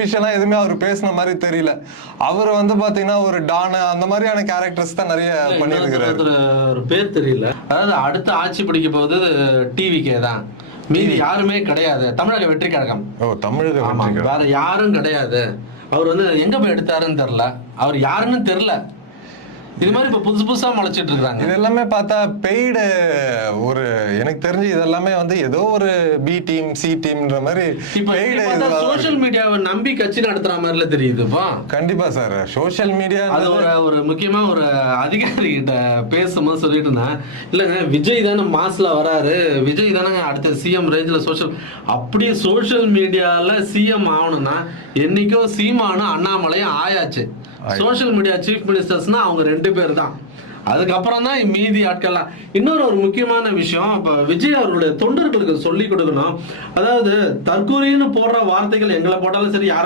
விஷயம்லாம் எதுவுமே அவர் பேசின மாதிரி தெரியல. அவர் வந்து பாத்தீங்கன்னா ஒரு டான் அந்த மாதிரியான கேரக்டர்ஸ் தான் நிறைய பண்ணியிருக்கிறாரு. ஒரு பேர் தெரியல. அதாவது அடுத்த ஆட்சி பிடிக்க போது டிவிக்கே தான், மீதி யாருமே கிடையாது. தமிழக வெற்றி கழகம். தமிழக வெற்றி கழகம் வேற யாரும் கிடையாது. அவர் வந்து எங்க போய் எடுத்தாருன்னு தெரியல, அவர் யாருன்னு தெரியல. இது மாதிரி இப்ப புதுசு புதுசா முளைச்சிட்டு இருக்காங்க. இது எல்லாமே பார்த்தா பெய்டு ஒரு எனக்கு தெரிஞ்சு இதெல்லாமே வந்து ஏதோ ஒரு பி டீம் சி டீம்ன்ற மாதிரி சோஷியல் மீடியாவை நம்பி கட்சி நடத்துற மாதிரில தெரியுதுப்பா. கண்டிப்பா சார். சோஷியல் மீடியா அது ஒரு முக்கியமா ஒரு அதிகாரி கிட்ட பேசும்போது சொல்லிட்டு இருந்தேன், இல்லங்க விஜய் தானே மாஸ்ல வராரு, விஜய் தானே அடுத்த சிஎம் ரேஞ்சில் அப்படியே சோஷியல் மீடியால சிஎம் ஆகணும்னா என்னைக்கோ சீமானும் அண்ணாமலையும் ஆயாச்சு. சோஷியல் மீடியா சீஃப் மினிஸ்டர்ஸ்னா அவங்க 2 பேர் தான். அதுக்கப்புறம் தான் மீதி ஆட்கள்லாம். இன்னொரு ஒரு முக்கியமான விஷயம், இப்ப விஜய் அவர்களுடைய தொண்டர்களுக்கு சொல்லி கொடுக்கணும். அதாவது தற்கொலைன்னு போடுற வார்த்தைகள் எங்களை போட்டாலும் சரி, யாரும்